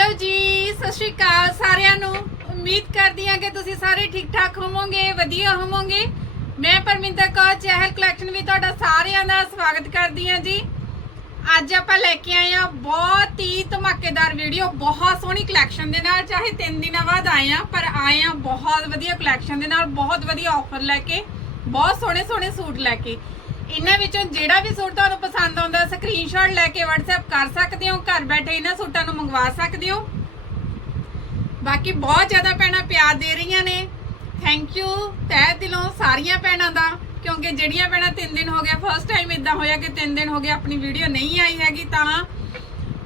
Hello ਜੀ, ਸਤਿ ਸ਼੍ਰੀ ਅਕਾਲ ਸਾਰਿਆਂ ਨੂੰ। ਉਮੀਦ ਕਰਦੀ ਹਾਂ ਕਿ ਤੁਸੀਂ ਸਾਰੇ ਠੀਕ ਠਾਕ ਹੋਵੋਗੇ, ਵਧੀਆ ਹੋਵੋਗੇ। ਮੈਂ ਪਰਮਿੰਦਰ ਕੌਰ, ਚਹਿਲ ਕਲੈਕਸ਼ਨ ਵੀ ਤੁਹਾਡਾ ਸਾਰਿਆਂ ਦਾ ਸਵਾਗਤ ਕਰਦੀ ਹਾਂ ਜੀ। ਅੱਜ ਆਪਾਂ ਲੈ ਕੇ ਆਏ ਆ ਬਹੁਤ ਹੀ ਧਮਾਕੇਦਾਰ ਵੀਡੀਓ ਬਹੁਤ ਸੋਹਣੀ ਕਲੈਕਸ਼ਨ ਦੇ ਨਾਲ, ਚਾਹੇ 3 ਦਿਨਾਂ ਬਾਅਦ ਆਏ ਆ ਪਰ ਆਏ ਆ ਬਹੁਤ ਵਧੀਆ ਕਲੈਕਸ਼ਨ ਦੇ ਨਾਲ, ਬਹੁਤ ਵਧੀਆ ਆਫਰ ਲੈ ਕੇ, ਬਹੁਤ ਸੋਹਣੇ ਸੋਹਣੇ ਸੂਟ ਲੈ ਕੇ। ਇਹਨਾਂ ਵਿੱਚੋਂ ਜਿਹੜਾ ਵੀ ਸੂਟ ਤੁਹਾਨੂੰ ਪਸੰਦ ਆਉਂਦਾ ਸਕਰੀਨਸ਼ਾਟ ਲੈ ਕੇ WhatsApp ਕਰ ਸਕਦੇ ਹੋ, ਘਰ ਬੈਠੇ ਇਹਨਾਂ ਸੂਟਾਂ ਨੂੰ ਮੰਗਵਾ ਸਕਦੇ ਹੋ। ਬਾਕੀ ਬਹੁਤ ਜ਼ਿਆਦਾ ਭੈਣਾਂ ਪਿਆਰ ਦੇ ਰਹੀਆਂ ਨੇ। ਥੈਂਕ ਯੂ ਤਹਿ ਦਿਲੋਂ ਸਾਰੀਆਂ ਭੈਣਾਂ ਦਾ, ਕਿਉਂਕਿ ਜਿਹੜੀਆਂ ਭੈਣਾਂ 3 ਦਿਨ ਹੋ ਗਿਆ ਫਸਟ ਟਾਈਮ ਇਦਾਂ ਹੋਇਆ ਕਿ 3 ਦਿਨ ਹੋ ਗਏ ਆਪਣੀ ਵੀਡੀਓ ਨਹੀਂ ਆਈ ਹੈਗੀ ਤਾਂ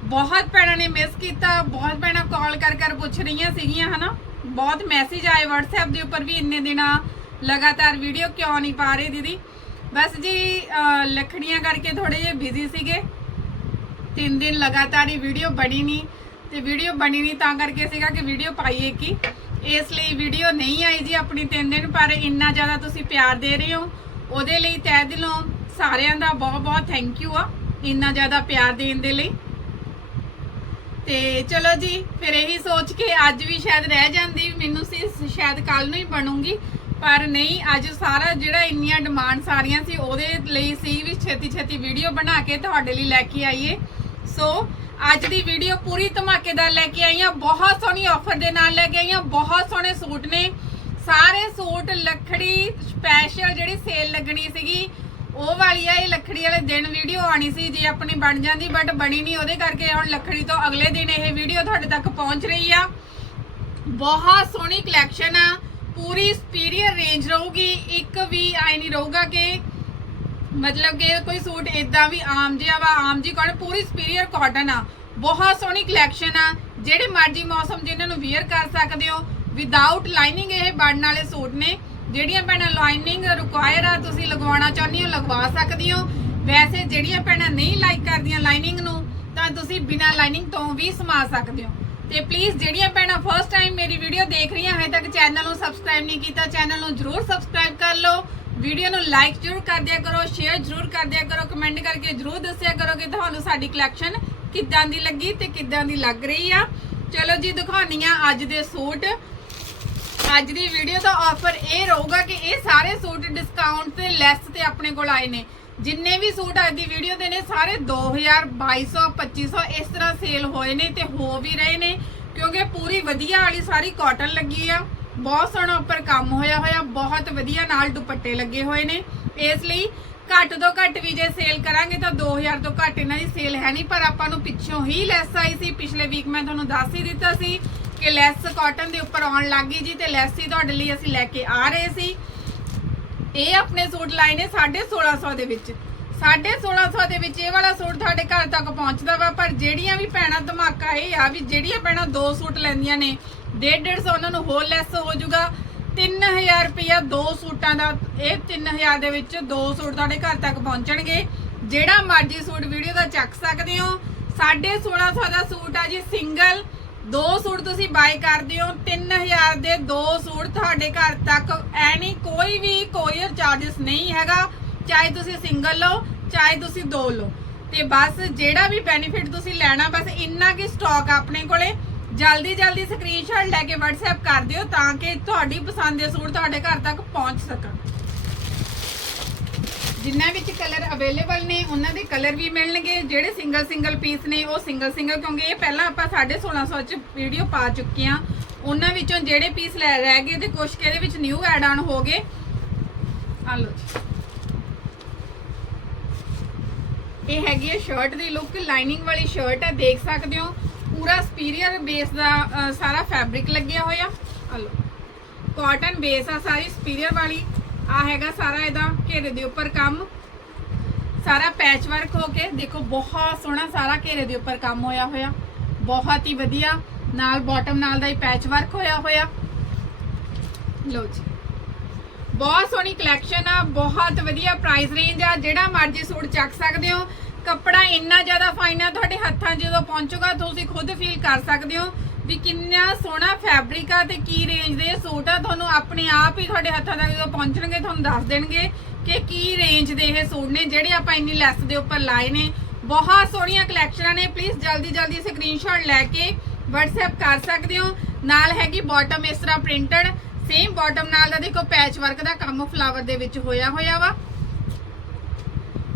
ਬਹੁਤ ਭੈਣਾਂ ਨੇ ਮਿਸ ਕੀਤਾ, ਬਹੁਤ ਭੈਣਾਂ ਕਾਲ ਕਰ ਕਰ ਪੁੱਛ ਰਹੀਆਂ ਸੀਗੀਆਂ, ਹਨਾ? ਬਹੁਤ ਮੈਸੇਜ ਆਏ WhatsApp ਦੇ ਉੱਪਰ ਵੀ ਇੰਨੇ ਦਿਨਾਂ ਲਗਾਤਾਰ ਵੀਡੀਓ ਕਿਉਂ ਨਹੀਂ ਪਾ ਰਹੇ ਦੀਦੀ? ਬਸ ਜੀ, ਅਹ ਕਰਕੇ ਥੋੜੇ ਜਿਹਾ ਬਿਜ਼ੀ ਸੀਗੇ। ਤਿੰਨ ਦਿਨ ਲਗਾਤਾਰ ਹੀ ਵੀਡੀਓ ਬਣੀ ਨਹੀਂ ਤੇ ਵੀਡੀਓ ਬਣੀ ਨਹੀਂ ਤਾਂ ਕਰਕੇ ਸੀਗਾ ਕਿ ਵੀਡੀਓ ਪਾਈਏ ਕੀ। ਇਸ ਲਈ ਵੀਡੀਓ ਨਹੀਂ ਆਈ ਜੀ ਆਪਣੀ ਤਿੰਨ ਦਿਨ, ਪਰ ਇੰਨਾ ਜ਼ਿਆਦਾ ਤੁਸੀਂ ਪਿਆਰ ਦੇ ਰਹੇ ਹੋ। ਉਹਦੇ ਲਈ ਤਹਿ ਦਿਲੋਂ ਸਾਰਿਆਂ ਦਾ ਬਹੁਤ ਬਹੁਤ ਥੈਂਕ ਯੂ ਆ, ਇੰਨਾ ਜ਼ਿਆਦਾ ਪਿਆਰ ਦੇਣ ਦੇ ਲਈ। ਤੇ ਚਲੋ ਜੀ, ਫਿਰ ਇਹੀ ਸੋਚ ਕੇ ਅੱਜ ਵੀ ਸ਼ਾਇਦ ਰਹਿ ਜਾਂਦੀ, ਮੈਨੂੰ ਸੀ ਸ਼ਾਇਦ ਕੱਲ ਨੂੰ ਹੀ ਬਣੂਗੀ। ਪਰ ਨਹੀਂ, ਅੱਜ ਸਾਰਾ ਜਿਹੜਾ ਇੰਨੀਆਂ ਡਿਮਾਂਡ ਸਾਰੀਆਂ ਸੀ, ਉਹਦੇ ਲਈ ਸੀ ਵੀ ਛੇਤੀ ਛੇਤੀ ਵੀਡੀਓ ਬਣਾ ਕੇ ਤੁਹਾਡੇ ਲਈ ਲੈ ਕੇ ਆਈਏ। ਸੋ ਅੱਜ ਦੀ ਵੀਡੀਓ ਪੂਰੀ ਧਮਾਕੇਦਾਰ ਲੈ ਕੇ ਆਈ ਹਾਂ ਬਹੁਤ ਸੋਹਣੀ ਆਫਰ ਦੇ ਨਾਲ ਲੈ ਕੇ ਆਈ ਹਾਂ ਬਹੁਤ ਸੋਹਣੇ ਸੂਟ ਨੇ। ਸਾਰੇ ਸੂਟ ਲੱਖੜੀ ਸਪੈਸ਼ਲ ਜਿਹੜੀ ਸੇਲ ਲੱਗਣੀ ਸੀਗੀ, ਉਹ ਵਾਲੀ ਆ, ਇਹ ਲੱਖੜੀ ਵਾਲੇ ਦਿਨ ਵੀਡੀਓ ਆਣੀ ਸੀ, ਜੇ ਆਪਣੀ ਬਣ ਜਾਂਦੀ ਬਟ ਬਣੀ ਨਹੀਂ, ਉਹਦੇ ਕਰਕੇ ਹੁਣ ਲੱਖੜੀ ਤੋਂ ਅਗਲੇ ਦਿਨ ਇਹ ਵੀਡੀਓ ਤੁਹਾਡੇ ਤੱਕ ਪਹੁੰਚ ਰਹੀ ਆ। ਬਹੁਤ ਸੋਹਣੀ ਕਲੈਕਸ਼ਨ ਆ। ਪੂਰੀ ਸੁਪੀਰੀਅਰ ਰੇਂਜ ਰਹੂਗੀ, ਇੱਕ ਵੀ ਆਈ ਨਹੀਂ ਰਹੂਗਾ ਕਿ ਮਤਲਬ ਕਿ ਕੋਈ ਸੂਟ ਇਦਾਂ ਵੀ ਆਮ ਜਿਹਾ ਵਾ, ਆਮ ਜੀ ਕੋਣ, ਪੂਰੀ ਸੁਪੀਰੀਅਰ ਕਾਟਨ ਆ। ਬਹੁਤ ਸੋਹਣੀ ਕਲੈਕਸ਼ਨ ਆ, ਜਿਹੜੇ ਮਰਜ਼ੀ ਮੌਸਮ ਜਿਹਨਾਂ ਨੂੰ ਵੇਅਰ ਕਰ ਸਕਦੇ ਹੋ ਵਿਦਆਊਟ ਲਾਈਨਿੰਗ ਇਹ ਬਣਨ ਵਾਲੇ ਸੂਟ ਨੇ। ਜਿਹੜੀਆਂ ਭੈਣਾਂ ਲਾਈਨਿੰਗ ਰਿਕੁਆਇਰ ਆ, ਤੁਸੀਂ ਲਗਵਾਉਣਾ ਚਾਹੁੰਦੀ ਹੋ, ਲਗਵਾ ਸਕਦੇ ਹੋ। ਵੈਸੇ ਜਿਹੜੀਆਂ ਭੈਣਾਂ ਨਹੀਂ ਲਾਈਕ ਕਰਦੀਆਂ ਲਾਈਨਿੰਗ ਨੂੰ, ਤਾਂ ਤੁਸੀਂ ਬਿਨਾਂ ਲਾਈਨਿੰਗ ਤੋਂ ਵੀ ਸਮਾ ਸਕਦੇ ਹੋ। ਤੇ ਪਲੀਜ਼ ਜਿਹੜੀਆਂ ਭੈਣਾਂ ਫਰਸਟ ਟਾਈਮ ਮੇਰੀ ਵੀਡੀਓ ਦੇਖ ਰਹੀਆਂ, ਹਜੇ ਤੱਕ ਚੈਨਲ ਨੂੰ ਸਬਸਕ੍ਰਾਈਬ ਨਹੀਂ ਕੀਤਾ ਚੈਨਲ ਨੂੰ ਜਰੂਰ ਸਬਸਕ੍ਰਾਈਬ ਕਰ ਲਓ। ਵੀਡੀਓ ਨੂੰ ਲਾਈਕ ਜਰੂਰ ਕਰ ਦਿਆ ਕਰੋ ਸ਼ੇਅਰ ਜਰੂਰ ਕਰ ਦਿਆ ਕਰੋ ਕਮੈਂਟ ਕਰਕੇ ਜਰੂਰ ਦੱਸਿਆ ਕਰੋ ਕਿ ਤੁਹਾਨੂੰ ਸਾਡੀ ਕਲੈਕਸ਼ਨ ਕਿੱਦਾਂ ਦੀ ਲੱਗੀ ਤੇ ਕਿੱਦਾਂ ਦੀ ਲੱਗ ਰਹੀ ਆ। ਚਲੋ ਜੀ, ਦਿਖਾਉਣੀ ਆ ਅੱਜ ਦੇ ਸੂਟ। ਅੱਜ ਦੀ ਵੀਡੀਓ ਦਾ ਆਫਰ ਇਹ ਰਹੂਗਾ ਕਿ ਇਹ ਸਾਰੇ ਸੂਟ ਡਿਸਕਾਊਂਟ ਤੇ ਲੈਸ ਤੇ ਆਪਣੇ ਕੋਲ ਆਏ ਨੇ। ਜਿੰਨੇ ਵੀ ਸੂਟ ਅੱਜ ਦੀ ਵੀਡੀਓ ਦੇ ਨੇ, ਸਾਰੇ 2000 2200 2500 ਇਸ ਤਰ੍ਹਾਂ ਸੇਲ ਹੋਏ ਨੇ ਤੇ ਹੋ ਵੀ ਰਹੇ ਨੇ, ਕਿਉਂਕਿ ਪੂਰੀ ਵਧੀਆ ਵਾਲੀ ਸਾਰੀ ਕਾਟਨ ਲੱਗੀ ਆ। ਬਹੁਤ ਸੋਹਣਾ ਉੱਪਰ ਕੰਮ ਹੋਇਆ ਹੋਇਆ, ਬਹੁਤ ਵਧੀਆ ਨਾਲ ਦੁਪੱਟੇ ਲੱਗੇ ਹੋਏ ਨੇ। ਇਸ ਲਈ ਘੱਟ ਤੋਂ ਘੱਟ ਵੀ ਜੇ ਸੇਲ ਕਰਾਂਗੇ ਤਾਂ 2000 ਤੋਂ ਘੱਟ ਇਹਨਾਂ ਦੀ ਸੇਲ ਹੈ ਨਹੀਂ, ਪਰ ਆਪਾਂ ਨੂੰ ਪਿੱਛੋਂ ਹੀ ਲੈਸ ਆਈ ਸੀ। ਪਿਛਲੇ ਵੀਕ ਮੈਂ ਤੁਹਾਨੂੰ ਦੱਸ ਹੀ ਦਿੱਤਾ ਸੀ ਕਿ ਲੈਸ ਕਾਟਨ ਦੇ ਉੱਪਰ ਆਉਣ ਲੱਗ ਗਈ ਜੀ ਤੇ ਲੈਸ ਹੀ ਤੁਹਾਡੇ ਲਈ ਅਸੀਂ ਲੈ ਕੇ ਆ ਰਹੇ ਸੀ। ਇਹ ਆਪਣੇ ਸੂਟ ਲਾਏ ਨੇ 1650 ਦੇ ਵਿੱਚ। 1650 ਦੇ ਵਿੱਚ ਇਹ ਵਾਲਾ ਸੂਟ ਤੁਹਾਡੇ ਘਰ ਤੱਕ ਪਹੁੰਚਦਾ ਵਾ, ਪਰ ਜਿਹੜੀਆਂ ਵੀ ਭੈਣਾਂ ਧਮਾਕਾ ਇਹ ਆ ਵੀ ਜਿਹੜੀਆਂ ਭੈਣਾਂ ਦੋ ਸੂਟ ਲੈਂਦੀਆਂ ਨੇ 150 ਉਹਨਾਂ ਨੂੰ ਹੋਰ ਲੈਸ ਹੋ ਜਾਊਗਾ। 3000 ਰੁਪਇਆ ਦੋ ਸੂਟਾਂ ਦਾ, ਇਹ 3000 ਦੇ ਵਿੱਚ ਦੋ ਸੂਟ ਤੁਹਾਡੇ ਘਰ ਤੱਕ ਪਹੁੰਚਣਗੇ। ਜਿਹੜਾ ਮਰਜ਼ੀ ਸੂਟ ਵੀਡੀਓ ਦਾ ਚੱਕ ਸਕਦੇ ਹੋ। 1650 ਦਾ ਸੂਟ ਆ ਜੀ, ਸਿੰਗਲ। ਦੋ ਸੂਟ ਤੁਸੀਂ ਬਾਈ ਕਰਦੇ ਹੋ 3000 ਦੇ ਦੋ ਸੂਟ ਤੁਹਾਡੇ ਘਰ ਤੱਕ। ਐ ਨਹੀਂ ਕੋਈ ਵੀ ਕੋਰੀਅਰ ਚਾਰजेस ਨਹੀਂ ਹੈਗਾ, ਚਾਹੇ ਤੁਸੀਂ ਸਿੰਗਲ ਲਓ ਚਾਹੇ ਤੁਸੀਂ ਦੋ ਲਓ। ਤੇ ਬਸ ਜਿਹੜਾ ਵੀ ਬੈਨੀਫਿਟ ਤੁਸੀਂ ਲੈਣਾ, ਬਸ ਇੰਨਾ ਕੀ ਸਟਾਕ ਆਪਣੇ ਕੋਲੇ। ਜਲਦੀ ਜਲਦੀ ਸਕਰੀਨਸ਼ਾਟ ਲੈ ਕੇ WhatsApp ਕਰ ਦਿਓ ਤਾਂ ਕਿ ਤੁਹਾਡੀ ਪਸੰਦ ਦੇ ਸੂਟ ਤੁਹਾਡੇ ਘਰ ਤੱਕ ਪਹੁੰਚ ਸਕਣ। ਜਿੰਨਾ ਵਿੱਚ ਕਲਰ ਅਵੇਲੇਬਲ ਨੇ, ਉਹਨਾਂ ਦੇ ਕਲਰ ਵੀ ਮਿਲਣਗੇ। ਜਿਹੜੇ ਸਿੰਗਲ ਸਿੰਗਲ ਪੀਸ ਨੇ, ਉਹ ਸਿੰਗਲ ਸਿੰਗਲ ਕਿਉਂਕਿ ਇਹ ਪਹਿਲਾਂ ਆਪਾਂ 1650 ਚ ਵੀਡੀਓ ਪਾ ਚੁੱਕੇ ਆ ਉਹਨਾਂ ਵਿੱਚੋਂ ਜਿਹੜੇ ਪੀਸ ਲੈ ਰਹਿ ਗਏ ਤੇ ਕੁਝ ਕੇ ਇਹਦੇ ਵਿੱਚ ਨਿਊ ਐਡ ਆਨ ਹੋ ਗਏ। ਆ ਲਓ ਇਹ ਹੈਗੀ ਹੈ ਸ਼ਰਟ ਦੀ ਲੁੱਕ ਲਾਈਨਿੰਗ ਵਾਲੀ ਸ਼ਰਟ ਹੈ, ਦੇਖ ਸਕਦੇ ਹੋ। ਪੂਰਾ ਸਪੀਰੀਅਰ ਬੇਸ ਦਾ ਸਾਰਾ ਫੈਬਰਿਕ ਲੱਗਿਆ ਹੋਇਆ। ਆ ਲਓ। ਕਾਟਨ ਬੇਸ ਆ ਸਾਰੀ ਸਪੀਰੀਅਰ ਵਾਲੀ। ਆ ਹੈਗਾ ਸਾਰਾ ਇਹਦਾ ਘੇਰੇ ਦੇ ਉੱਪਰ ਕੰਮ। ਸਾਰਾ ਪੈਚ ਵਰਕ ਹੋ ਕੇ, ਦੇਖੋ ਬਹੁਤ ਸੋਹਣਾ ਸਾਰਾ ਘੇਰੇ ਦੇ ਉੱਪਰ ਕੰਮ ਹੋਇਆ ਹੋਇਆ। ਬਹੁਤ ਹੀ ਵਧੀਆ, ਨਾਲ ਬਾਟਮ ਨਾਲ ਦਾ ਹੀ ਪੈਚ ਵਰਕ ਹੋਇਆ ਹੋਇਆ। ਲੋ ਜੀ। ਬਹੁਤ ਸੋਹਣੀ ਕਲੈਕਸ਼ਨ ਆ, ਬਹੁਤ ਵਧੀਆ ਪ੍ਰਾਈਸ ਰੇਂਜ ਆ। ਜਿਹੜਾ ਮਰਜ਼ੀ ਸੂਟ ਚੱਕ ਸਕਦੇ ਹੋ। ਕੱਪੜਾ ਇੰਨਾ ਜ਼ਿਆਦਾ ਫਾਈਨ ਆ, ਤੁਹਾਡੇ ਹੱਥਾਂ 'ਚ ਜਦੋਂ ਪਹੁੰਚੂਗਾ, ਤੁਸੀਂ ਖੁਦ ਫੀਲ ਕਰ ਸਕਦੇ ਹੋ। ਵੀ ਕਿੰਨਾ ਸੋਹਣਾ ਫੈਬਰਿਕ ਆ ਤੇ ਕੀ ਰੇਂਜ ਦੇ ਇਹ ਸੂਟ ਆ, ਤੁਹਾਨੂੰ ਆਪਣੇ ਆਪ ਹੀ ਤੁਹਾਡੇ ਹੱਥਾਂ ਤੱਕ ਜਦੋਂ ਪਹੁੰਚਣਗੇ, ਤੁਹਾਨੂੰ ਦੱਸ ਦੇਣਗੇ ਕਿ ਕੀ ਰੇਂਜ ਦੇ ਇਹ ਸੂਟ ਨੇ, ਜਿਹੜੇ ਆਪਾਂ ਇੰਨੀ ਲੈਸ ਦੇ ਉੱਪਰ ਲਾਏ ਨੇ। ਬਹੁਤ ਸੋਹਣੀਆਂ ਕਲੈਕਸ਼ਨਾਂ ਨੇ ਪਲੀਜ਼ ਜਲਦੀ ਜਲਦੀ ਸਕਰੀਨਸ਼ਾਟ ਲੈ ਕੇ WhatsApp ਕਰ ਸਕਦੇ ਹੋ। ਨਾਲ ਹੈਗੀ ਬਾਟਮ ਇਸ ਤਰ੍ਹਾਂ ਪ੍ਰਿੰਟਡ ਸੇਮ ਬਾਟਮ ਨਾਲ ਦਾ ਦੇਖੋ ਪੈਚ ਵਰਕ ਦਾ ਕੰਮ ਫਲਾਵਰ ਦੇ ਵਿੱਚ ਹੋਇਆ ਹੋਇਆ ਵਾ।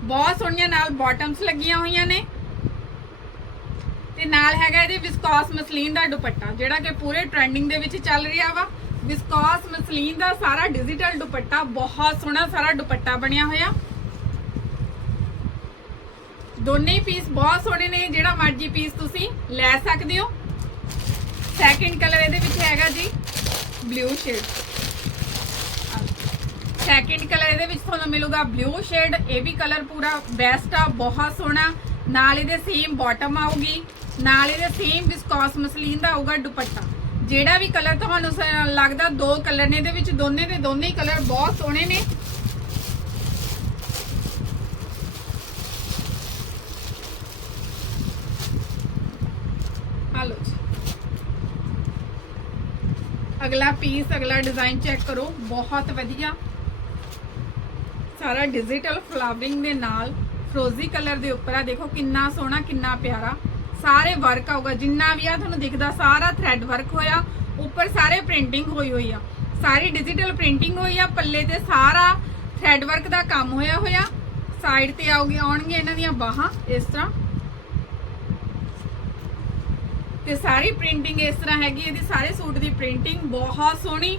ਬਹੁਤ ਸੋਹਣੀਆਂ ਨਾਲ ਬਾਟਮਸ ਲੱਗੀਆਂ ਹੋਈਆਂ ਨੇ। ਤੇ ਨਾਲ ਹੈਗਾ ਇਹਦੇ ਵਿਸਕੋਸ ਮਸਲੀਨ ਦਾ ਦੁਪੱਟਾ, ਜਿਹੜਾ ਕਿ ਪੂਰੇ ਟ੍ਰੈਂਡਿੰਗ ਦੇ ਵਿੱਚ ਚੱਲ ਰਿਹਾ ਵਾ। ਵਿਸਕੋਸ ਮਸਲੀਨ ਦਾ ਸਾਰਾ ਡਿਜੀਟਲ ਦੁਪੱਟਾ, ਬਹੁਤ ਸੋਹਣਾ ਸਾਰਾ ਦੁਪੱਟਾ ਬਣਿਆ ਹੋਇਆ। ਦੋਨੇ ਪੀਸ ਬਹੁਤ ਸੋਹਣੇ ਨੇ, ਜਿਹੜਾ ਮਰਜ਼ੀ ਪੀਸ ਤੁਸੀਂ ਲੈ ਸਕਦੇ ਹੋ। ਸੈਕਿੰਡ ਕਲਰ ਇਹਦੇ ਵਿੱਚ ਹੈਗਾ ਜੀ ਬਲੂ ਸ਼ੇਡ ਸੈਕਿੰਡ ਕਲਰ ਇਹਦੇ ਵਿੱਚ ਤੁਹਾਨੂੰ ਮਿਲੂਗਾ ਬਲੂ ਸ਼ੇਡ ਇਹ ਵੀ ਕਲਰ ਪੂਰਾ ਬੈਸਟ ਆ, ਬਹੁਤ ਸੋਹਣਾ। ਨਾਲ ਇਹਦੇ ਸੇਮ ਬਾਟਮ ਆਊਗੀ। ਨਾਲ ਇਹਦੇ ਸੇਮ ਵਿਸਕੋਸ ਮਸਲੀਨ ਦਾ ਆਊਗਾ ਦੁਪੱਟਾ। ਜਿਹੜਾ ਵੀ ਕਲਰ ਤੁਹਾਨੂੰ ਲੱਗਦਾ ਦੋ ਕਲਰ ਨੇ, ਇਹਦੇ ਵਿੱਚ ਦੋਨੇ ਦੇ ਦੋਨੇ ਹੀ ਕਲਰ ਬਹੁਤ ਸੋਹਣੇ ਨੇ। ਹਲੋ ਅਗਲਾ ਪੀਸ ਅਗਲਾ ਡਿਜ਼ਾਈਨ ਚੈੱਕ ਕਰੋ, ਬਹੁਤ ਵਧੀਆ। ਸਾਰਾ ਡਿਜੀਟਲ ਫਲਾਵਰਿੰਗ ਦੇ ਨਾਲ ਫਰੋਜ਼ੀ ਕਲਰ ਦੇ ਉੱਪਰ ਆ, ਦੇਖੋ ਕਿੰਨਾ ਸੋਹਣਾ, ਕਿੰਨਾ ਪਿਆਰਾ। ਸਾਰੇ ਵਰਕ ਆਊਗਾ, ਜਿੰਨਾ ਵੀ ਆ ਤੁਹਾਨੂੰ ਦਿਖਦਾ, ਸਾਰਾ ਥ੍ਰੈਡ ਵਰਕ ਹੋਇਆ, ਉੱਪਰ ਸਾਰੇ ਪ੍ਰਿੰਟਿੰਗ ਹੋਈ ਹੋਈ ਆ। ਸਾਰੀ ਡਿਜੀਟਲ ਪ੍ਰਿੰਟਿੰਗ ਹੋਈ ਆ, ਪੱਲੇ ਤੇ ਸਾਰਾ ਥ੍ਰੈਡ ਵਰਕ ਦਾ ਕੰਮ ਹੋਇਆ ਹੋਇਆ। ਸਾਈਡ ਤੇ ਆਉਗੀ, ਆਉਣਗੇ ਇਹਨਾਂ ਦੀਆਂ ਬਾਹਾਂ, ਇਸ ਤਰ੍ਹਾਂ। ਤੇ ਸਾਰੀ ਪ੍ਰਿੰਟਿੰਗ ਇਸ ਤਰ੍ਹਾਂ ਹੈਗੀ, ਇਹਦੀ ਸਾਰੇ ਸੂਟ ਦੀ ਪ੍ਰਿੰਟਿੰਗ ਬਹੁਤ ਸੋਹਣੀ।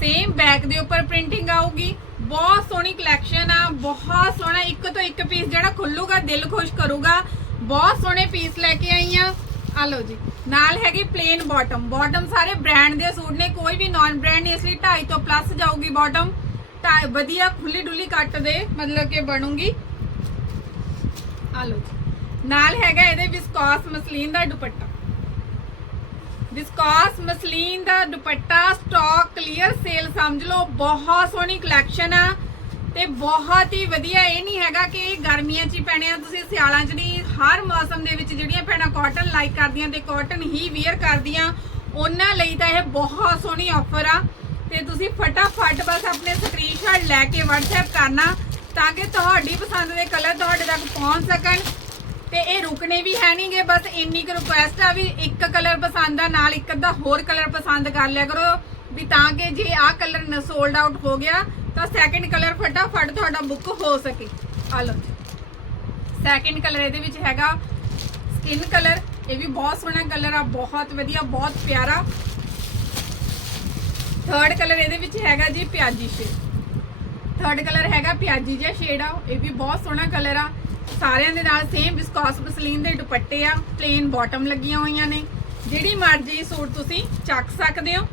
ਸੇਮ ਬੈਕ ਦੇ ਉੱਪਰ ਪ੍ਰਿੰਟਿੰਗ ਆਊਗੀ। ਬਹੁਤ ਸੋਹਣੀ ਕਲੈਕਸ਼ਨ ਆ, ਬਹੁਤ ਸੋਹਣਾ, ਇੱਕ ਤੋਂ ਇੱਕ ਪੀਸ ਜਿਹੜਾ ਖੁੱਲੂਗਾ, ਦਿਲ ਖੁਸ਼ ਕਰੂਗਾ। ਬਹੁਤ ਸੋਹਣੇ ਪੀਸ ਲੈ ਕੇ ਆਈ ਆ। ਆ ਲਓ ਜੀ। ਨਾਲ ਹੈਗੀ ਪਲੇਨ ਬਾਟਮ ਬਾਟਮ ਸਾਰੇ ਬ੍ਰਾਂਡ ਦੇ ਸੂਟ ਨੇ, ਕੋਈ ਵੀ ਨਾਨ ਬ੍ਰਾਂਡ ਨਹੀਂ, ਇਸ ਲਈ 2.5 ਤੋਂ ਪਲੱਸ ਜਾਊਗੀ ਬਾਟਮ ਤਾਂ ਵਧੀਆ ਖੁੱਲੀ ਡੁੱਲੀ ਕੱਟ ਦੇ, ਮਤਲਬ ਕਿ ਬਣੂਗੀ। ਆ ਲਓ ਜੀ। ਨਾਲ ਹੈਗਾ ਇਹਦੇ ਵਿਸਕੋਸ ਮਸਲੀਨ ਦਾ ਦੁਪੱਟਾ। ਵਿਸਕੋਸ ਮਸਲੀਨ ਦਾ ਦੁਪੱਟਾ ਸਟਾਕ ਕਲੀਅਰ ਸੇਲ ਸਮਝ ਲਓ, ਬਹੁਤ ਸੋਹਣੀ ਕਲੈਕਸ਼ਨ ਆ। ਤੇ ਬਹੁਤ ਹੀ ਵਧੀਆ, ਇਹ ਨਹੀਂ ਹੈਗਾ ਕਿ ਗਰਮੀਆਂ 'ਚ ਹੀ ਪੈਣੇ ਆ, ਤੁਸੀਂ ਸਿਆਲਾਂ 'ਚ ਨਹੀਂ ਹਰ ਮੌਸਮ ਦੇ ਵਿੱਚ ਜਿਹੜੀਆਂ ਭੈਣਾਂ ਕਾਟਨ ਲਾਈਕ ਕਰਦੀਆਂ ਤੇ ਕਾਟਨ ਹੀ ਵੇਅਰ ਕਰਦੀਆਂ, ਉਹਨਾਂ ਲਈ ਤਾਂ ਇਹ ਬਹੁਤ ਸੋਹਣੀ ਆਫਰ ਆ। ਤੇ ਤੁਸੀਂ ਫਟਾਫਟ ਬਸ ਆਪਣੇ ਸਕਰੀਨਸ਼ਾਟ ਲੈ ਕੇ WhatsApp ਕਰਨਾ ਤਾਂ ਕਿ ਤੁਹਾਡੀ ਪਸੰਦ ਦੇ ਕਲਰ ਤੁਹਾਡੇ ਤੱਕ ਪਹੁੰਚ ਸਕਣ। ਤੇ ਇਹ ਰੁਕਣੇ ਵੀ ਹੈ ਨਹੀਂਗੇ ਬਸ ਇੰਨੀ ਕੁ ਰਿਕੁਐਸਟ ਆ ਵੀ ਇੱਕ ਕਲਰ ਪਸੰਦ ਆ, ਨਾਲ ਇੱਕ ਅੱਧਾ ਹੋਰ ਕਲਰ ਪਸੰਦ ਕਰ ਲਿਆ ਕਰੋ। ਵੀ ਤਾਂ ਕਿ ਜੇ ਆਹ ਕਲਰ ਨ ਸੋਲਡ ਆਊਟ ਹੋ ਗਿਆ ਤਾਂ ਸੈਕਿੰਡ ਕਲਰ ਫਟਾਫਟ ਤੁਹਾਡਾ ਬੁੱਕ ਹੋ ਸਕੇ। ਆ ਲਓ ਸੈਕਿੰਡ ਕਲਰ ਇਹਦੇ ਵਿੱਚ ਹੈਗਾ। ਸਕਿਨ ਕਲਰ ਇਹ ਵੀ ਬਹੁਤ ਸੋਹਣਾ ਕਲਰ ਆ, ਬਹੁਤ ਵਧੀਆ, ਬਹੁਤ ਪਿਆਰਾ। ਥਰਡ ਕਲਰ ਇਹਦੇ ਵਿੱਚ ਹੈਗਾ ਜੀ ਪਿਆਜੀ ਸ਼ੇਡ ਥਰਡ ਕਲਰ ਹੈਗਾ ਪਿਆਜੀ ਜਿਹਾ ਸ਼ੇਡ ਆ, ਇਹ ਵੀ ਬਹੁਤ ਸੋਹਣਾ ਕਲਰ ਆ। ਸਾਰਿਆਂ ਦੇ ਨਾਲ ਸੇਮ ਵਿਸਕੋਸ ਮਸਲੀਨ ਦੇ ਦੁਪੱਟੇ ਆ ਪਲੇਨ ਬਾਟਮ ਲੱਗੀਆਂ ਹੋਈਆਂ ਨੇ। ਜਿਹੜੀ ਮਰਜ਼ੀ ਸੂਟ ਤੁਸੀਂ ਚੱਕ ਸਕਦੇ ਹੋ।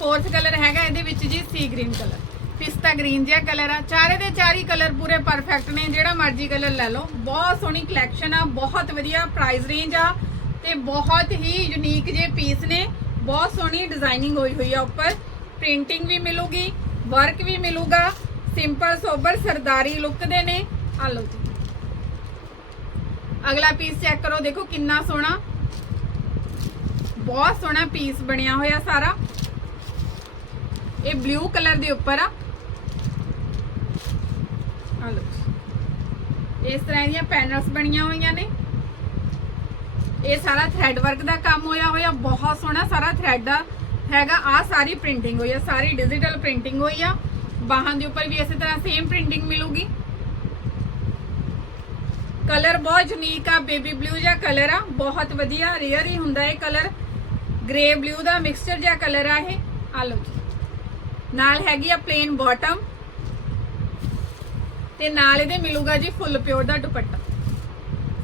ਫੋਰਥ ਕਲਰ ਹੈਗਾ ਇਹਦੇ ਵਿੱਚ ਜੀ ਸੀ ਗ੍ਰੀਨ ਕਲਰ ਪਿਸਤਾ ਗ੍ਰੀਨ ਜਿਹਾ ਕਲਰ ਆ। ਚਾਰੇ ਦੇ ਚਾਰੀ ਕਲਰ ਪੂਰੇ ਪਰਫੈਕਟ ਨੇ। ਜਿਹੜਾ ਮਰਜ਼ੀ ਕਲਰ ਲੈ ਲਓ। ਬਹੁਤ ਸੋਹਣੀ ਕਲੈਕਸ਼ਨ ਆ। ਬਹੁਤ ਵਧੀਆ ਪ੍ਰਾਈਸ ਰੇਂਜ ਆ। ਤੇ ਬਹੁਤ ਹੀ ਯੂਨੀਕ ਜੇ ਪੀਸ ਨੇ। ਬਹੁਤ ਸੋਹਣੀ ਡਿਜ਼ਾਈਨਿੰਗ ਹੋਈ ਹੋਈ ਆ ਉੱਪਰ। ਪ੍ਰਿੰਟਿੰਗ ਵੀ ਮਿਲੂਗੀ ਵਰਕ ਵੀ ਮਿਲੂਗਾ। ਸਿੰਪਲ ਸੋਬਰ ਸਰਦਾਰੀ ਲੁੱਕ ਦੇ ਨੇ। ਆ ਲਓ ਜੀ। ਅਗਲਾ ਪੀਸ ਚੈੱਕ ਕਰੋ। ਦੇਖੋ ਕਿੰਨਾ ਸੋਹਣਾ। ਬਹੁਤ ਸੋਹਣਾ ਪੀਸ ਬਣਿਆ ਹੋਇਆ ਸਾਰਾ। ਇਹ ਬਲੂ ਕਲਰ ਦੇ ਉੱਪਰ ਆ। ਆ ਲਓ ਇਸ ਤਰ੍ਹਾਂ ਦੀਆਂ ਪੈਨਲਸ ਬਣੀਆਂ ਹੋਈਆਂ ਨੇ। ਇਹ ਸਾਰਾ ਥ੍ਰੈਡ ਵਰਕ ਦਾ ਕੰਮ ਹੋਇਆ ਹੋਇਆ, ਬਹੁਤ ਸੋਹਣਾ ਸਾਰਾ ਥ੍ਰੈਡ ਦਾ ਹੈਗਾ, ਆ ਸਾਰੀ ਪ੍ਰਿੰਟਿੰਗ ਹੋਈ ਆ, ਸਾਰੀ ਡਿਜੀਟਲ ਪ੍ਰਿੰਟਿੰਗ ਹੋਈ ਆ। ਬਾਹਾਂ ਦੇ ਉੱਪਰ ਵੀ ਇਸੇ ਤਰ੍ਹਾਂ ਸੇਮ ਪ੍ਰਿੰਟਿੰਗ ਮਿਲੂਗੀ। ਕਲਰ ਬਹੁਤ ਯੂਨੀਕ ਆ ਬੇਬੀ ਬਲੂ ਜਿਹਾ ਕਲਰ ਆ। ਬਹੁਤ ਵਧੀਆ ਰੇਅਰ ਹੀ ਹੁੰਦਾ ਇਹ ਕਲਰ ਗ੍ਰੇ ਬਲੂ ਦਾ ਮਿਕਸਚਰ ਜਿਹਾ ਕਲਰ ਆ ਇਹ। ਆ ਲਓ ਜੀ। ਨਾਲ ਹੈਗੀ ਆ ਪਲੇਨ ਬਾਟਮ ਤੇ ਨਾਲ ਇਹਦੇ ਮਿਲੂਗਾ ਜੀ ਫੁੱਲ ਪਿਓਰ ਦਾ ਦੁਪੱਟਾ।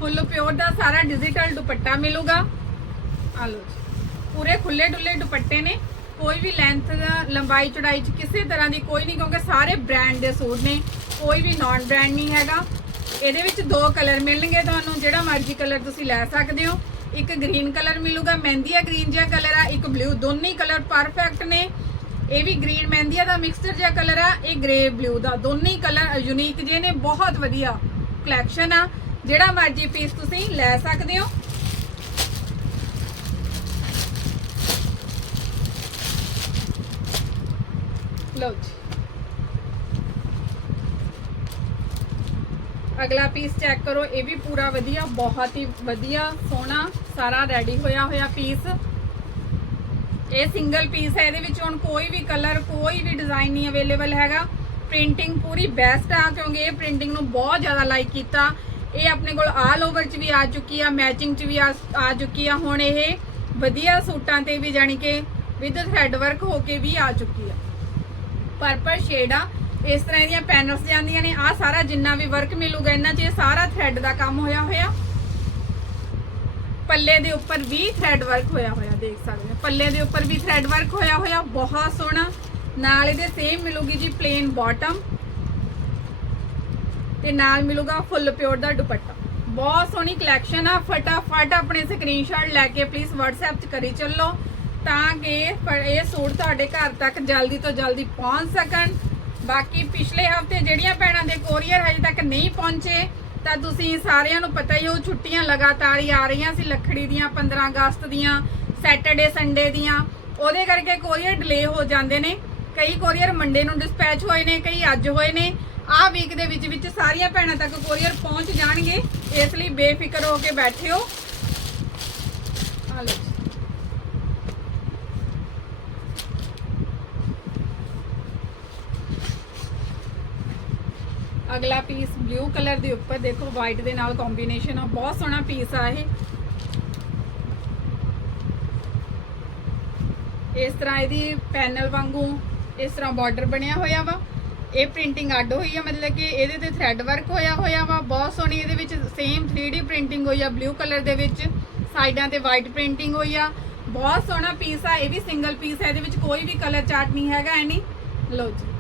ਫੁੱਲ ਪਿਓਰ ਦਾ ਸਾਰਾ ਡਿਜੀਟਲ ਦੁਪੱਟਾ ਮਿਲੂਗਾ। ਆ ਲਓ ਪੂਰੇ ਖੁੱਲੇ ਡੁੱਲੇ ਦੁਪੱਟੇ ਨੇ। ਕੋਈ ਵੀ ਲੈਂਥ ਲੰਬਾਈ, ਚੌੜਾਈ ਚ ਕਿਸੇ ਤਰ੍ਹਾਂ ਦੀ ਕੋਈ ਨਹੀਂ, ਕਿਉਂਕਿ ਸਾਰੇ ਬ੍ਰਾਂਡ ਦੇ ਸੂਟ ਨੇ। ਕੋਈ ਵੀ ਨਾਨ ਬ੍ਰਾਂਡ ਨਹੀਂ ਹੈਗਾ। ਇਹਦੇ ਵਿੱਚ ਦੋ ਕਲਰ ਮਿਲਣਗੇ ਤੁਹਾਨੂੰ, ਜਿਹੜਾ ਮਰਜ਼ੀ ਕਲਰ ਤੁਸੀਂ ਲੈ ਸਕਦੇ ਹੋ। ਇੱਕ ਗ੍ਰੀਨ ਕਲਰ ਮਿਲੂਗਾ ਮਹਿੰਦੀਆ ਗ੍ਰੀਨ ਜਿਹਾ ਕਲਰ ਆ, ਇੱਕ ਬਲੂ ਦੋਨੇ ਕਲਰ ਪਰਫੈਕਟ ਨੇ। ਇਹ ਵੀ ਗ੍ਰੀਨ ਮਹਿੰਦੀਆ ਦਾ ਮਿਕਸਚਰ ਜਿਹਾ ਕਲਰ ਆ, ਇਹ ਗ੍ਰੇ ਬਲੂ ਦਾ। ਦੋਨੇ ਹੀ ਕਲਰ ਯੂਨੀਕ ਜੇ ਨੇ, ਬਹੁਤ ਵਧੀਆ ਕਲੈਕਸ਼ਨ ਆ। ਜਿਹੜਾ ਮਰਜ਼ੀ ਪੀਸ ਤੁਸੀਂ ਲੈ ਸਕਦੇ ਹੋ। ਲਓ ਜੀ। ਅਗਲਾ ਪੀਸ ਚੈੱਕ ਕਰੋ, ਇਹ ਵੀ ਪੂਰਾ ਵਧੀਆ, ਬਹੁਤ ਹੀ ਵਧੀਆ, ਸੋਹਣਾ, ਸਾਰਾ ਰੈਡੀ ਹੋਇਆ ਹੋਇਆ ਪੀਸ ਇਹ ਸਿੰਗਲ ਪੀਸ ਹੈ, ਇਹਦੇ ਵਿੱਚ ਹੁਣ ਕੋਈ ਵੀ ਕਲਰ ਕੋਈ ਵੀ ਡਿਜ਼ਾਈਨ ਨਹੀਂ ਅਵੇਲੇਬਲ ਹੈਗਾ। ਪ੍ਰਿੰਟਿੰਗ ਪੂਰੀ ਬੈਸਟ ਆ, ਕਿਉਂਕਿ ਇਹ ਪ੍ਰਿੰਟਿੰਗ ਨੂੰ ਬਹੁਤ ਜ਼ਿਆਦਾ ਲਾਈਕ ਕੀਤਾ। ਇਹ ਆਪਣੇ ਕੋਲ ਆਲ ਓਵਰ ਚ ਵੀ ਆ ਚੁੱਕੀ ਆ ਮੈਚਿੰਗ ਚ ਵੀ ਆ ਚੁੱਕੀ ਆ। ਹੁਣ ਇਹ ਵਧੀਆ ਸੂਟਾਂ ਤੇ ਵੀ ਜਾਣੀ ਕਿ ਵਿਦ ਥ੍ਰੈਡ ਵਰਕ ਹੋ ਕੇ ਵੀ ਆ ਚੁੱਕੀ ਆ। ਪਰਪਲ ਸ਼ੇਡ ਆ। ਇਸ ਤਰ੍ਹਾਂ ਇਹਦੀਆਂ ਪੈਨਲਸ ਜਾਂਦੀਆਂ ਨੇ। ਆ ਸਾਰਾ ਜਿੰਨਾ ਵੀ ਵਰਕ ਮਿਲੂਗਾ, ਇਹਨਾਂ 'ਚ ਇਹ ਸਾਰਾ ਥ੍ਰੈਡ ਦਾ ਕੰਮ ਹੋਇਆ ਹੋਇਆ। ਪੱਲੇ ਦੇ ਉੱਪਰ ਵੀ ਥ੍ਰੈਡ ਵਰਕ ਹੋਇਆ ਹੋਇਆ, ਦੇਖ ਸਕਦੇ ਹੋ। ਪੱਲੇ ਦੇ ਉੱਪਰ ਵੀ ਥ੍ਰੈਡ ਵਰਕ ਹੋਇਆ ਹੋਇਆ, ਬਹੁਤ ਸੋਹਣਾ। ਨਾਲ ਇਹਦੇ ਸੇਮ ਮਿਲੂਗੀ ਜੀ ਪਲੇਨ ਬਾਟਮ ਤੇ ਨਾਲ ਮਿਲੂਗਾ ਫੁੱਲ ਪਿਓਰ ਦਾ ਦੁਪੱਟਾ। ਬਹੁਤ ਸੋਹਣੀ ਕਲੈਕਸ਼ਨ ਆ, ਫਟਾਫਟ ਆਪਣੇ ਸਕਰੀਨਸ਼ਾਟ ਲੈ ਕੇ ਪਲੀਜ਼ WhatsApp 'ਚ ਕਰੀ ਚੱਲੋ, ਤਾਂ ਕਿ ਇਹ ਸੂਟ ਤੁਹਾਡੇ ਘਰ ਤੱਕ ਜਲਦੀ ਤੋਂ ਜਲਦੀ ਪਹੁੰਚ ਸਕਣ। ਬਾਕੀ ਪਿਛਲੇ ਹਫ਼ਤੇ ਜਿਹੜੀਆਂ ਭੈਣਾਂ ਦੇ ਕੋਰੀਅਰ ਹਜੇ ਤੱਕ ਨਹੀਂ ਪਹੁੰਚੇ ਤਾਂ ਤੁਸੀਂ ਸਾਰਿਆਂ ਨੂੰ ਪਤਾ ਹੀ ਉਹ ਛੁੱਟੀਆਂ ਲਗਾਤਾਰ ਹੀ ਆ ਰਹੀਆਂ ਸੀ, ਲੱਖੜੀ ਦੀਆਂ 15 ਅਗਸਤ ਦੀਆਂ ਸੈਟਰਡੇ ਸੰਡੇ ਦੀਆਂ। ਉਹਦੇ ਕਰਕੇ ਕੋਰੀਅਰ ਡਿਲੇ ਹੋ ਜਾਂਦੇ ਨੇ। ਕਈ ਕੋਰੀਅਰ ਮੰਡੇ ਨੂੰ ਡਿਸਪੈਚ ਹੋਏ ਨੇ, ਕਈ ਅੱਜ ਹੋਏ ਨੇ। ਆਹ ਵੀਕ ਦੇ ਵਿੱਚ ਵਿੱਚ ਸਾਰੀਆਂ ਭੈਣਾਂ ਤੱਕ ਕੋਰੀਅਰ ਪਹੁੰਚ ਜਾਣਗੇ। ਇਸ ਲਈ ਬੇਫਿਕਰ ਹੋ ਕੇ ਬੈਠੇ ਹੋ ਆ ਲਓ ਜੀ। ਅਗਲਾ ਪੀਸ ਬਲੂ ਕਲਰ ਦੇ ਉੱਪਰ ਦੇਖੋ ਵਾਈਟ ਦੇ ਨਾਲ ਕੰਬੀਨੇਸ਼ਨ ਆ, ਬਹੁਤ ਸੋਹਣਾ ਪੀਸ ਆ ਇਹ। ਇਸ ਤਰ੍ਹਾਂ ਇਹਦੀ ਪੈਨਲ ਵਾਂਗੂ ਇਸ ਤਰ੍ਹਾਂ ਬਾਰਡਰ ਬਣਿਆ ਹੋਇਆ ਵਾ। ਇਹ ਪ੍ਰਿੰਟਿੰਗ ਅੱਡ ਹੋਈ ਆ, ਮਤਲਬ ਕਿ ਇਹਦੇ ਤੇ ਥ੍ਰੈਡ ਵਰਕ ਹੋਇਆ ਹੋਇਆ ਵਾ। ਬਹੁਤ ਸੋਹਣੀ ਇਹਦੇ ਵਿੱਚ ਸੇਮ 3D ਪ੍ਰਿੰਟਿੰਗ ਹੋਈ ਆ ਬਲੂ ਕਲਰ ਦੇ ਵਿੱਚ। ਸਾਈਡਾਂ ਤੇ ਵਾਈਟ ਪ੍ਰਿੰਟਿੰਗ ਹੋਈ ਆ। ਬਹੁਤ ਸੋਹਣਾ ਪੀਸ ਆ, ਇਹ ਵੀ ਸਿੰਗਲ ਪੀਸ ਹੈ ਇਹਦੇ ਵਿੱਚ ਕੋਈ ਵੀ ਕਲਰ ਚਾਰਟ ਨਹੀਂ ਹੈਗਾ, ਐਨੀ। ਲਓ ਜੀ।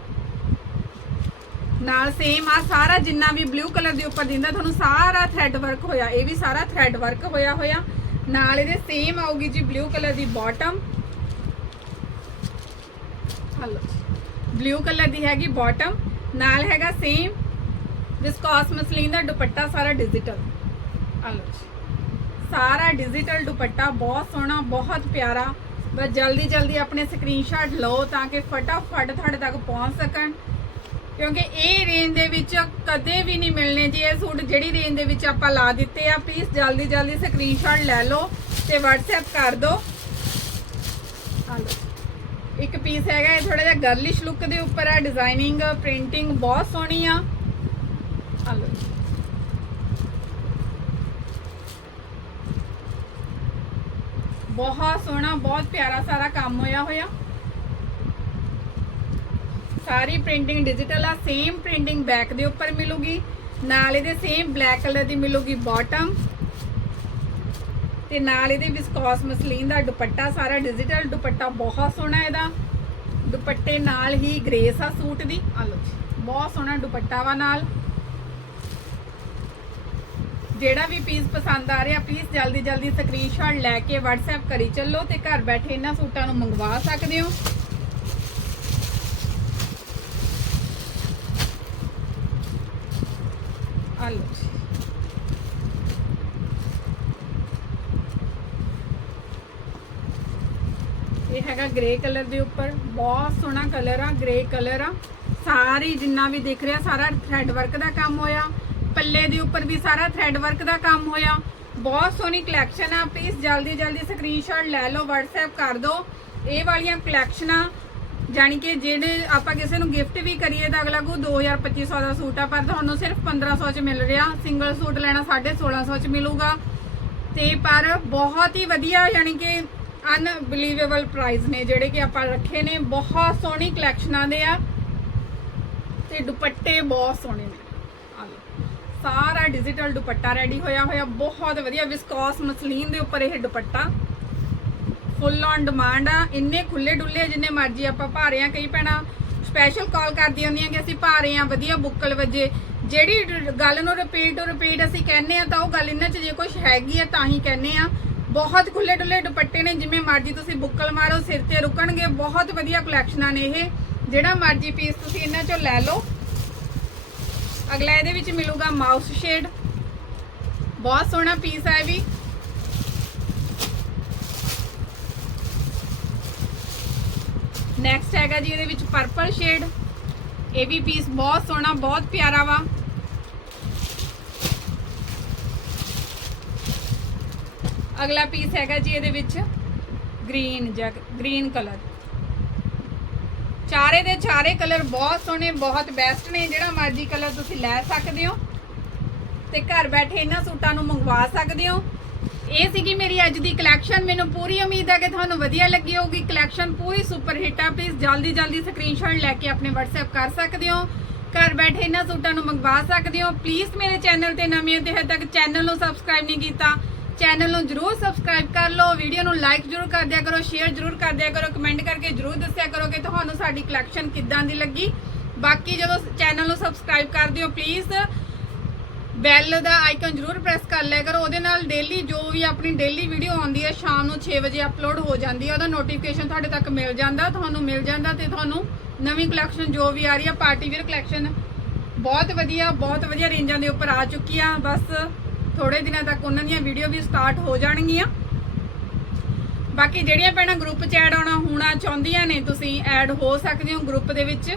ਨਾਲ ਸੇਮ ਆ, ਸਾਰਾ ਜਿੰਨਾ ਵੀ ਬਲੂ ਕਲਰ ਦੇ ਉੱਪਰ ਦਿੰਦਾ, ਤੁਹਾਨੂੰ ਸਾਰਾ ਥ੍ਰੈਡ ਵਰਕ ਹੋਇਆ, ਇਹ ਵੀ ਸਾਰਾ ਥ੍ਰੈਡ ਵਰਕ ਹੋਇਆ ਹੋਇਆ। ਨਾਲ ਇਹਦੇ ਸੇਮ ਆਊਗੀ ਜੀ ਬਲੂ ਕਲਰ ਦੀ ਬਾਟਮ ਹਲੋ ਬਲੂ ਕਲਰ ਦੀ ਹੈਗੀ ਬਾਟਮ ਨਾਲ ਹੈਗਾ ਸੇਮ ਵਿਸਕੋਸ ਮਸਲੀਨ ਦਾ ਦੁਪੱਟਾ, ਸਾਰਾ ਡਿਜੀਟਲ ਹਲੋ ਸਾਰਾ ਡਿਜੀਟਲ ਦੁਪੱਟਾ, ਬਹੁਤ ਸੋਹਣਾ, ਬਹੁਤ ਪਿਆਰਾ। ਬਸ ਜਲਦੀ ਜਲਦੀ ਆਪਣੇ ਸਕਰੀਨਸ਼ਾਟ ਲਓ ਤਾਂ ਕਿ ਫਟਾਫਟ ਤੁਹਾਡੇ ਤੱਕ ਪਹੁੰਚ ਸਕਣ। ਕਿਉਂਕਿ ਇਹ ਰੇਂਜ ਦੇ ਵਿੱਚ ਕਦੇ ਵੀ ਨਹੀਂ ਮਿਲਣੇ ਜੀ। ਇਹ ਸੂਟ ਜਿਹੜੀ ਰੇਂਜ ਦੇ ਵਿੱਚ ਆਪਾਂ ਲਾ ਦਿੱਤੇ ਆ ਪਲੀਜ਼ ਜਲਦੀ ਜਲਦੀ ਸਕਰੀਨਸ਼ਾਟ ਲੈ ਲਓ ਤੇ WhatsApp ਕਰ ਦਿਓ ਆ ਇੱਕ ਪੀਸ ਹੈਗਾ, ਇਹ ਥੋੜਾ ਜਿਹਾ ਗਰਲਿਸ਼ ਲੁੱਕ ਦੇ ਉੱਪਰ ਆ ਡਿਜ਼ਾਈਨਿੰਗ ਪ੍ਰਿੰਟਿੰਗ ਬਹੁਤ ਸੋਹਣੀ ਆ। ਆ ਬਹੁਤ ਸੋਹਣਾ, ਬਹੁਤ ਪਿਆਰਾ ਸਾਰਾ ਕੰਮ ਹੋਇਆ ਹੋਇਆ। ਸਾਰੀ ਪ੍ਰਿੰਟਿੰਗ ਡਿਜੀਟਲ ਆ ਸੇਮ ਪ੍ਰਿੰਟਿੰਗ ਬੈਕ ਦੇ ਉੱਪਰ ਮਿਲੂਗੀ। ਨਾਲ ਇਹਦੇ ਸੇਮ ਬਲੈਕ ਕਲਰ ਦੀ ਮਿਲੂਗੀ ਬਾਟਮ ਤੇ ਨਾਲ ਇਹਦੇ ਵਿਸਕੋਸ ਮਸਲੀਨ ਦਾ ਦੁਪੱਟਾ, ਸਾਰਾ ਡਿਜੀਟਲ ਦੁਪੱਟਾ, ਬਹੁਤ ਸੋਹਣਾ ਇਹਦਾ। ਦੁਪੱਟੇ ਨਾਲ ਹੀ ਗ੍ਰੇਸ ਆ ਸੂਟ ਦੀ। ਆ ਲਓ ਬਹੁਤ ਸੋਹਣਾ ਦੁਪੱਟਾ ਵਾ ਨਾਲ। ਜਿਹੜਾ ਵੀ ਪੀਸ ਪਸੰਦ ਆ ਰਿਹਾ ਪਲੀਜ਼ ਜਲਦੀ ਜਲਦੀ ਸਕਰੀਨਸ਼ਾਟ ਲੈ ਕੇ WhatsApp ਕਰੀ ਚੱਲੋ ਤੇ ਘਰ ਬੈਠੇ ਇਹਨਾਂ ਸੂਟਾਂ ਨੂੰ ਮੰਗਵਾ ਸਕਦੇ ਹੋ ਆ ਲਓ ਜੀ ਇਹ ਹੈਗਾ ਗ੍ਰੇ ਕਲਰ ਦੇ ਉੱਪਰ। ਬਹੁਤ ਸੋਹਣਾ ਕਲਰ ਆ ਗ੍ਰੇ ਕਲਰ ਆ। ਸਾਰੀ ਜਿੰਨਾ ਵੀ ਦੇਖ ਰਿਹਾ, ਸਾਰਾ ਥ੍ਰੈਡ ਵਰਕ ਦਾ ਕੰਮ ਹੋਇਆ। ਪੱਲੇ ਦੇ ਉੱਪਰ ਵੀ ਸਾਰਾ ਥ੍ਰੈਡ ਵਰਕ ਦਾ ਕੰਮ ਹੋਇਆ। ਬਹੁਤ ਸੋਹਣੀ ਕਲੈਕਸ਼ਨ ਆ ਪਲੀਜ਼ ਜਲਦੀ ਜਲਦੀ ਸਕਰੀਨਸ਼ਾਟ ਲੈ ਲਓ, WhatsApp ਕਰ ਦਿਓ ਇਹ ਵਾਲੀਆਂ ਕਲੈਕਸ਼ਨਾਂ ਜਾਣੀ ਕਿ ਜਿਹੜੇ ਆਪਾਂ ਕਿਸੇ ਨੂੰ ਗਿਫਟ ਵੀ ਕਰੀਏ ਤਾਂ ਅਗਲਾ ਕੋ 2000 2500 ਦਾ ਸੂਟ ਆ, ਪਰ ਤੁਹਾਨੂੰ ਸਿਰਫ 1500 ਚ ਮਿਲ ਰਿਹਾ। ਸਿੰਗਲ ਸੂਟ ਲੈਣਾ 1650 ਚ ਮਿਲੂਗਾ। ਤੇ ਪਰ ਬਹੁਤ ਹੀ ਵਧੀਆ ਯਾਨੀ ਕਿ ਅਨਬਲੀਵੇਬਲ ਪ੍ਰਾਈਸ ਨੇ ਜਿਹੜੇ ਕਿ ਆਪਾਂ ਰੱਖੇ ਨੇ। ਬਹੁਤ ਸੋਹਣੀ ਕਲੈਕਸ਼ਨਾਂ ਦੇ ਆ ਤੇ ਦੁਪੱਟੇ ਬਹੁਤ ਸੋਹਣੇ ਨੇ। ਸਾਰਾ ਡਿਜੀਟਲ ਦੁਪੱਟਾ ਰੈਡੀ ਹੋਇਆ ਹੋਇਆ। ਬਹੁਤ ਵਧੀਆ ਵਿਸਕੋਸ ਮਸਲੀਨ ਦੇ ਉੱਪਰ ਇਹ ਦੁਪੱਟਾ। ਫੁੱਲ ਔਨ ਡਿਮਾਂਡ ਆ। ਇੰਨੇ ਖੁੱਲੇ ਡੁੱਲੇ ਜਿੰਨੇ ਮਰਜ਼ੀ ਆਪਾਂ ਭਾਰੇ ਆ। ਕਈ ਭੈਣਾਂ ਸਪੈਸ਼ਲ ਕਾਲ ਕਰਦੀਆਂ ਹੁੰਦੀਆਂ ਕਿ ਅਸੀਂ ਭਾਰੇ ਆ, ਵਧੀਆ ਬੁੱਕਲ ਵਜੇ। ਜਿਹੜੀ ਗੱਲ ਨੂੰ ਰਿਪੀਟ ਰਿਪੀਟ ਅਸੀਂ ਕਹਿੰਨੇ ਆ ਤਾਂ ਉਹ ਗੱਲ ਇਹਨਾਂ 'ਚ ਜੇ ਕੁਝ ਹੈਗੀ ਆ ਤਾਂ ਹੀ ਕਹਿੰਨੇ ਆ। ਬਹੁਤ ਖੁੱਲੇ ਡੁੱਲੇ ਦੁਪੱਟੇ ਨੇ, ਜਿਵੇਂ ਮਰਜ਼ੀ ਤੁਸੀਂ ਬੁੱਕਲ ਮਾਰੋ, ਸਿਰ ਤੇ ਰੁਕਣਗੇ। ਬਹੁਤ ਵਧੀਆ ਕਲੈਕਸ਼ਨਾਂ ਨੇ ਇਹ। ਜਿਹੜਾ ਮਰਜ਼ੀ ਪੀਸ ਤੁਸੀਂ ਇਹਨਾਂ 'ਚੋਂ ਲੈ ਲਓ। ਅਗਲਾ ਇਹਦੇ ਵਿੱਚ ਮਿਲੂਗਾ ਮਾਊਸ ਸ਼ੇਡ ਬਹੁਤ ਸੋਹਣਾ ਪੀਸ ਹੈ ਇਹ ਵੀ। ਨੈਕਸਟ ਹੈਗਾ ਜੀ ਇਹਦੇ ਵਿੱਚ ਪਰਪਲ ਸ਼ੇਡ ਇਹ ਵੀ ਪੀਸ ਬਹੁਤ ਸੋਹਣਾ, ਬਹੁਤ ਪਿਆਰਾ ਵਾ। ਅਗਲਾ ਪੀਸ ਹੈਗਾ ਜੀ ਇਹਦੇ ਵਿੱਚ ਗ੍ਰੀਨ ਜੈਕ ਗ੍ਰੀਨ ਕਲਰ ਚਾਰੇ ਦੇ ਚਾਰੇ ਕਲਰ ਬਹੁਤ ਸੋਹਣੇ, ਬਹੁਤ ਬੈਸਟ ਨੇ, ਜਿਹੜਾ ਮਰਜ਼ੀ ਕਲਰ ਤੁਸੀਂ ਲੈ ਸਕਦੇ ਹੋ। ਤੇ ਘਰ ਬੈਠੇ ਇਹਨਾਂ ਸੂਟਾਂ ਨੂੰ ਮੰਗਵਾ ਸਕਦੇ ਹੋ। ਇਹ ਸੀਗੀ ਮੇਰੀ ਅੱਜ ਦੀ ਕਲੈਕਸ਼ਨ ਮੈਨੂੰ ਪੂਰੀ ਉਮੀਦ ਹੈ ਕਿ ਤੁਹਾਨੂੰ ਵਧੀਆ ਲੱਗੀ ਹੋਊਗੀ। ਕਲੈਕਸ਼ਨ ਪੂਰੀ ਸੁਪਰ ਹਿੱਟ ਆ ਪਲੀਜ਼ ਜਲਦੀ ਜਲਦੀ ਸਕਰੀਨਸ਼ਾਟ ਲੈ ਕੇ ਆਪਣੇ WhatsApp ਕਰ ਸਕਦੇ ਹੋ। ਘਰ ਬੈਠੇ ਇਹਨਾਂ ਸੂਟਾਂ ਨੂੰ ਮੰਗਵਾ ਸਕਦੇ ਹੋ। ਪਲੀਜ਼ ਮੇਰੇ ਚੈਨਲ ਤੇ ਨਵੇਂ ਹੋ ਤੇ ਹਜੇ ਤੱਕ ਚੈਨਲ ਨੂੰ ਸਬਸਕ੍ਰਾਈਬ ਨਹੀਂ ਕੀਤਾ। ਚੈਨਲ ਨੂੰ ਜਰੂਰ ਸਬਸਕ੍ਰਾਈਬ ਕਰ ਲਓ, ਵੀਡੀਓ ਨੂੰ ਲਾਈਕ ਜਰੂਰ ਕਰ ਦਿਆ ਕਰੋ ਸ਼ੇਅਰ ਜਰੂਰ ਕਰ ਦਿਆ ਕਰੋ ਕਮੈਂਟ ਕਰਕੇ ਜਰੂਰ ਦੱਸਿਆ ਕਰੋ ਕਿ ਤੁਹਾਨੂੰ ਸਾਡੀ ਕਲੈਕਸ਼ਨ ਕਿੱਦਾਂ ਦੀ ਲੱਗੀ। ਬਾਕੀ ਜਦੋਂ ਚੈਨਲ ਨੂੰ ਸਬਸਕ੍ਰਾਈਬ ਕਰ ਦਿਓ ਪਲੀਜ਼ ਬੈਲ ਦਾ ਆਈਕਨ ਜਰੂਰ ਪ੍ਰੈਸ ਕਰ ਲਿਆ ਕਰੋ। ਉਹਦੇ ਨਾਲ ਡੇਲੀ ਜੋ ਵੀ ਆਪਣੀ ਡੇਲੀ ਵੀਡੀਓ ਆਉਂਦੀ ਹੈ, ਸ਼ਾਮ ਨੂੰ 6 ਵਜੇ ਅਪਲੋਡ ਹੋ ਜਾਂਦੀ ਹੈ, ਉਹਦਾ ਨੋਟੀਫਿਕੇਸ਼ਨ ਤੁਹਾਡੇ ਤੱਕ ਮਿਲ ਜਾਂਦਾ, ਤੁਹਾਨੂੰ ਮਿਲ ਜਾਂਦਾ ਤੇ ਤੁਹਾਨੂੰ ਨਵੀਂ ਕਲੈਕਸ਼ਨ ਜੋ ਵੀ ਆ ਰਹੀ ਆ ਪਾਰਟੀ ਵੇਅਰ ਕਲੈਕਸ਼ਨ ਬਹੁਤ ਵਧੀਆ ਬਹੁਤ ਵਧੀਆ ਰੇਂਜਾਂ ਦੇ ਉੱਪਰ ਆ ਚੁੱਕੀ ਆ। ਬਸ ਥੋੜੇ ਦਿਨਾਂ ਤੱਕ ਉਹਨਾਂ ਦੀਆਂ ਵੀਡੀਓ ਵੀ ਸਟਾਰਟ ਹੋ ਜਾਣਗੀਆਂ। ਬਾਕੀ ਜਿਹੜੀਆਂ ਭੈਣਾਂ ਗਰੁੱਪ 'ਚ ਐਡ ਆਉਣਾ ਹੋਣਾ ਚਾਹੁੰਦੀਆਂ ਨੇ, ਤੁਸੀਂ ਐਡ ਹੋ ਸਕਦੇ ਹੋ ਗਰੁੱਪ ਦੇ ਵਿੱਚ।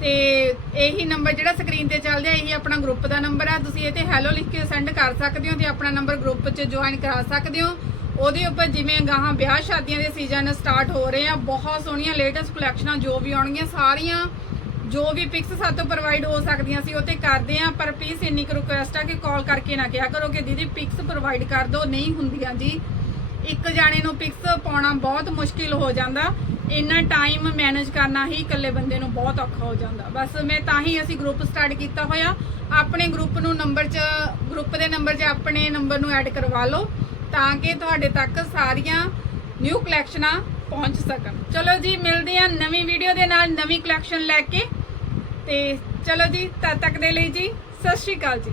ਤੇ ਇਹੀ ਨੰਬਰ ਜਿਹੜਾ ਸਕਰੀਨ ਤੇ ਚੱਲ ਰਿਹਾ, ਇਹੀ ਆਪਣਾ ਗਰੁੱਪ ਦਾ ਨੰਬਰ ਆ। ਤੁਸੀਂ ਇਹ ਤੇ ਹੈਲੋ ਲਿਖ ਕੇ ਸੈਂਡ ਕਰ ਸਕਦੇ ਹੋ ਤੇ ਆਪਣਾ ਨੰਬਰ ਗਰੁੱਪ 'ਚ ਜੁਆਇਨ ਕਰਾ ਸਕਦੇ ਹੋ। ਉਹਦੇ ਉੱਪਰ ਜਿਵੇਂ ਗਾਹਾਂ ਵਿਆਹ ਸ਼ਾਦੀਆਂ ਦੇ ਸੀਜ਼ਨ ਸਟਾਰਟ ਹੋ ਰਹੇ ਆ, ਬਹੁਤ ਸੋਹਣੀਆਂ ਲੇਟੈਸਟ ਕਲੈਕਸ਼ਨਾਂ ਜੋ ਵੀ ਆਉਣਗੀਆਂ, ਸਾਰੀਆਂ ਜੋ ਵੀ ਪਿਕਸ ਸਾਤੋਂ ਪ੍ਰੋਵਾਈਡ ਹੋ ਸਕਦੀਆਂ ਸੀ, ਉਹ ਤੇ ਕਰਦੇ ਆ ਪਰ ਪਲੀਜ਼ ਇੰਨੀ ਕੁ ਰਿਕੁਐਸਟ ਆ ਕਿ ਕਾਲ ਕਰਕੇ ਨਾ ਕਿਹਾ ਕਰੋ ਕਿ ਦੀਦੀ ਪਿਕਸ ਪ੍ਰੋਵਾਈਡ ਕਰ ਦਿਓ, ਨਹੀਂ ਹੁੰਦੀਆਂ ਜੀ। ਇੱਕ ਜਾਣੇ ਨੂੰ ਪਿਕਸ ਪਾਉਣਾ ਬਹੁਤ ਮੁਸ਼ਕਿਲ ਹੋ ਜਾਂਦਾ। ਇੰਨਾ ਟਾਈਮ ਮੈਨੇਜ ਕਰਨਾ ਹੀ ਇਕੱਲੇ ਬੰਦੇ ਨੂੰ ਬਹੁਤ ਔਖਾ ਹੋ ਜਾਂਦਾ। ਬਸ ਮੈਂ ਤਾਂ ਹੀ ਅਸੀਂ ਗਰੁੱਪ ਸਟਾਰਟ ਕੀਤਾ ਹੋਇਆ। ਆਪਣੇ ਗਰੁੱਪ ਨੂੰ ਨੰਬਰ 'ਚ ਗਰੁੱਪ ਦੇ ਨੰਬਰ 'ਚ ਆਪਣੇ ਨੰਬਰ ਨੂੰ ਐਡ ਕਰਵਾ ਲਓ, ਤਾਂ ਕਿ ਤੁਹਾਡੇ ਤੱਕ ਸਾਰੀਆਂ ਨਿਊ ਕਲੈਕਸ਼ਨਾਂ ਪਹੁੰਚ ਸਕਣ। ਚਲੋ ਜੀ, ਮਿਲਦੇ ਹਾਂ ਨਵੀਂ ਵੀਡੀਓ ਦੇ ਨਾਲ ਨਵੀਂ ਕਲੈਕਸ਼ਨ ਲੈ ਕੇ। ਤੇ ਚਲੋ ਜੀ ਤਦ ਤੱਕ ਦੇ ਲਈ ਜੀ ਸਤਿ ਸ਼੍ਰੀ ਅਕਾਲ ਜੀ।